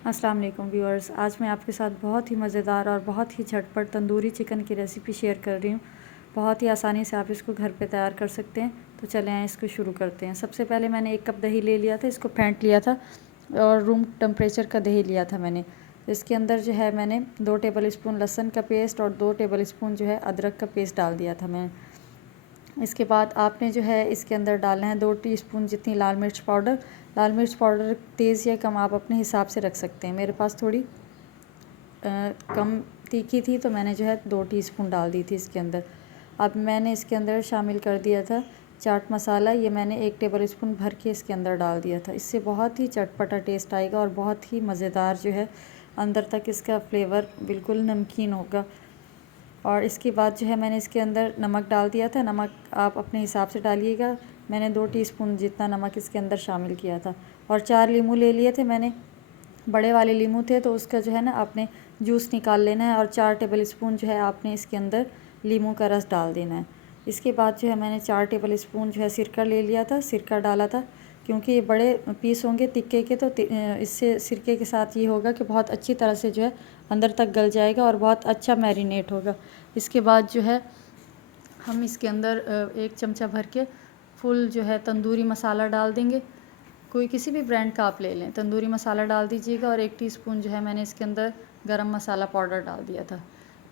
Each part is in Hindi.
अस्सलाम वालेकुम व्यूअर्स। आज मैं आपके साथ बहुत ही मज़ेदार और बहुत ही झटपट तंदूरी चिकन की रेसिपी शेयर कर रही हूँ। बहुत ही आसानी से आप इसको घर पे तैयार कर सकते हैं। तो चलें आए इसको शुरू करते हैं। सबसे पहले मैंने 1 कप दही ले लिया था, इसको फेंट लिया था और रूम टेम्परेचर का दही लिया था मैंने। तो इसके अंदर जो है मैंने 2 टेबल स्पून लहसुन का पेस्ट और 2 टेबल स्पून जो है अदरक का पेस्ट डाल दिया था मैं। इसके बाद आपने जो है इसके अंदर डालना है 2 टीस्पून जितनी लाल मिर्च पाउडर। लाल मिर्च पाउडर तेज़ या कम आप अपने हिसाब से रख सकते हैं। मेरे पास थोड़ी कम तीखी थी तो मैंने जो है 2 टीस्पून डाल दी थी इसके अंदर। अब मैंने इसके अंदर शामिल कर दिया था चाट मसाला। ये मैंने 1 टेबल स्पून भर के इसके अंदर डाल दिया था। इससे बहुत ही चटपटा टेस्ट आएगा और बहुत ही मज़ेदार जो है अंदर तक इसका फ्लेवर बिल्कुल नमकीन होगा। और इसके बाद जो है मैंने इसके अंदर नमक डाल दिया था। नमक आप अपने हिसाब से डालिएगा। मैंने 2 टीस्पून जितना नमक इसके अंदर शामिल किया था। और 4 लीमू ले लिए थे मैंने, बड़े वाले लीमू थे, तो उसका जो है ना आपने जूस निकाल लेना है और 4 टेबल स्पून जो है आपने इसके अंदर लीमू का रस डाल देना है। इसके बाद जो है मैंने 4 टेबल स्पून जो है सिरका ले लिया था, सिरका डाला था क्योंकि ये बड़े पीस होंगे तिक्के के, तो इससे सिरके के साथ ये होगा कि बहुत अच्छी तरह से जो है अंदर तक गल जाएगा और बहुत अच्छा मैरिनेट होगा। इसके बाद जो है हम इसके अंदर 1 चमचा भर के फुल जो है तंदूरी मसाला डाल देंगे। कोई किसी भी ब्रांड का आप ले लें, तंदूरी मसाला डाल दीजिएगा। और 1 टीस्पून जो है मैंने इसके अंदर गरम मसाला पाउडर डाल दिया था।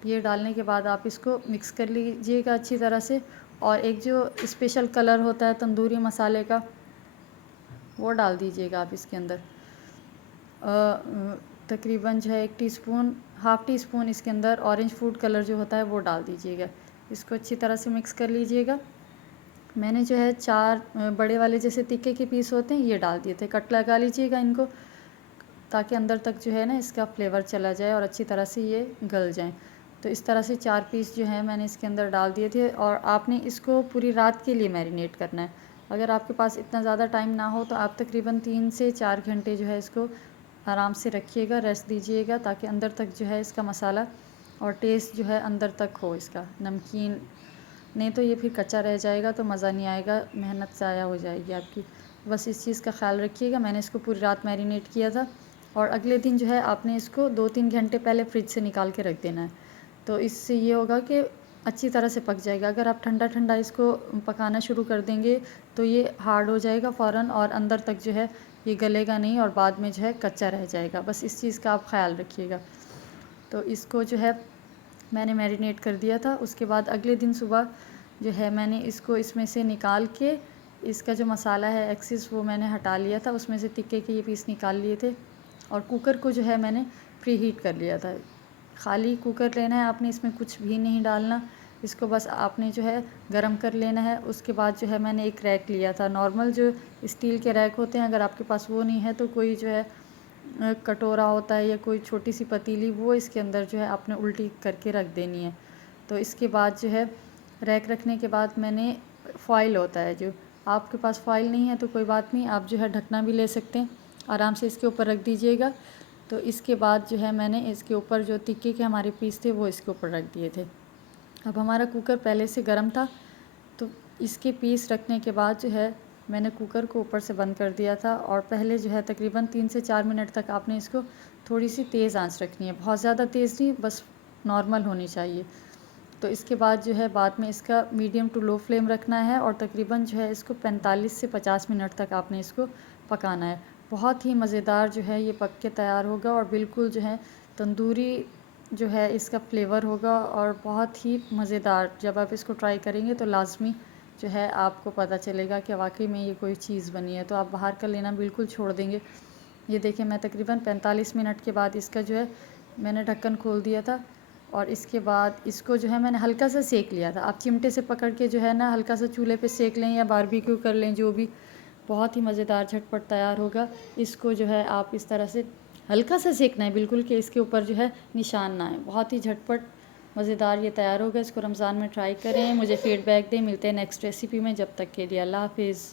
ये डालने के बाद आप इसको मिक्स कर लीजिएगा अच्छी तरह से। और एक जो स्पेशल कलर होता है तंदूरी मसाले का, वो डाल दीजिएगा आप इसके अंदर। तकरीबन जो है 1 टीस्पून, हाफ़ टी स्पून इसके अंदर ऑरेंज फूड कलर जो होता है वो डाल दीजिएगा। इसको अच्छी तरह से मिक्स कर लीजिएगा। मैंने जो है 4 बड़े वाले जैसे तिक्के के पीस होते हैं ये डाल दिए थे। कट लगा लीजिएगा इनको ताकि अंदर तक जो है ना इसका फ्लेवर चला जाए और अच्छी तरह से ये गल जाएँ। तो इस तरह से 4 पीस जो है मैंने इसके अंदर डाल दिए थे। और आपने इसको पूरी रात के लिए मैरिनेट करना है। अगर आपके पास इतना ज़्यादा टाइम ना हो तो आप तकरीबन 3 से 4 घंटे जो है इसको आराम से रखिएगा, रेस्ट दीजिएगा ताकि अंदर तक जो है इसका मसाला और टेस्ट जो है अंदर तक हो इसका नमकीन। नहीं तो ये फिर कच्चा रह जाएगा तो मज़ा नहीं आएगा, मेहनत ज़ाया हो जाएगी आपकी। बस इस चीज़ का ख्याल रखिएगा। मैंने इसको पूरी रात मैरिनेट किया था और अगले दिन जो है आपने इसको 2-3 घंटे पहले फ्रिज से निकाल के रख देना है। तो इससे ये होगा कि अच्छी तरह से पक जाएगा। अगर आप ठंडा ठंडा इसको पकाना शुरू कर देंगे तो ये हार्ड हो जाएगा फ़ौरन और अंदर तक जो है ये गलेगा नहीं और बाद में जो है कच्चा रह जाएगा। बस इस चीज़ का आप ख्याल रखिएगा। तो इसको जो है मैंने मैरिनेट कर दिया था। उसके बाद अगले दिन सुबह जो है मैंने इसको इसमें से निकाल के इसका जो मसाला है एक्सेस वो मैंने हटा लिया था। उसमें से तिक्के के ये पीस निकाल लिए थे और कुकर को जो है मैंने प्री हीट कर लिया था। खाली कुकर लेना है आपने, इसमें कुछ भी नहीं डालना। इसको बस आपने जो है गरम कर लेना है। उसके बाद जो है मैंने एक रैक लिया था, नॉर्मल जो स्टील के रैक होते हैं, अगर आपके पास वो नहीं है तो कोई जो है कटोरा होता है या कोई छोटी सी पतीली, वो इसके अंदर जो है आपने उल्टी करके रख देनी है। तो इसके बाद जो है रैक रखने के बाद मैंने फ़ॉइल होता है, जो आपके पास फ़ॉइल नहीं है तो कोई बात नहीं, आप जो है ढकना भी ले सकते हैं। आराम से इसके ऊपर रख दीजिएगा। तो इसके बाद जो है मैंने इसके ऊपर जो तिक्के के हमारे पीस थे वो इसके ऊपर रख दिए थे। अब हमारा कुकर पहले से गर्म था तो इसके पीस रखने के बाद जो है मैंने कुकर को ऊपर से बंद कर दिया था। और पहले जो है तकरीबन 3 से 4 मिनट तक आपने इसको थोड़ी सी तेज़ आंच रखनी है, बहुत ज़्यादा तेज़ नहीं, बस नॉर्मल होनी चाहिए। तो इसके बाद जो है बाद में इसका मीडियम टू लो फ्लेम रखना है और तकरीबन जो है इसको 45 से 50 मिनट तक आपने इसको पकाना है। बहुत ही मज़ेदार जो है ये पक के तैयार होगा और बिल्कुल जो है तंदूरी जो है इसका फ्लेवर होगा और बहुत ही मज़ेदार। जब आप इसको ट्राई करेंगे तो लाज़मी जो है आपको पता चलेगा कि वाकई में ये कोई चीज़ बनी है। तो आप बाहर का लेना बिल्कुल छोड़ देंगे। ये देखिए मैं तकरीबन 45 मिनट के बाद इसका जो है मैंने ढक्कन खोल दिया था और इसके बाद इसको जो है मैंने हल्का सा सेक लिया था। आप चिमटे से पकड़ के जो है ना हल्का सा चूल्हे पे सेक लें या बारबेक्यू कर लें, जो भी, बहुत ही मज़ेदार झटपट तैयार होगा। इसको जो है आप इस तरह से हल्का सा सेकना है बिल्कुल कि इसके ऊपर जो है निशान ना आए। बहुत ही झटपट मज़ेदार ये तैयार होगा। इसको रमज़ान में ट्राई करें, मुझे फ़ीडबैक दें। मिलते हैं नेक्स्ट रेसिपी में, जब तक के लिए अल्लाह हाफ़िज़।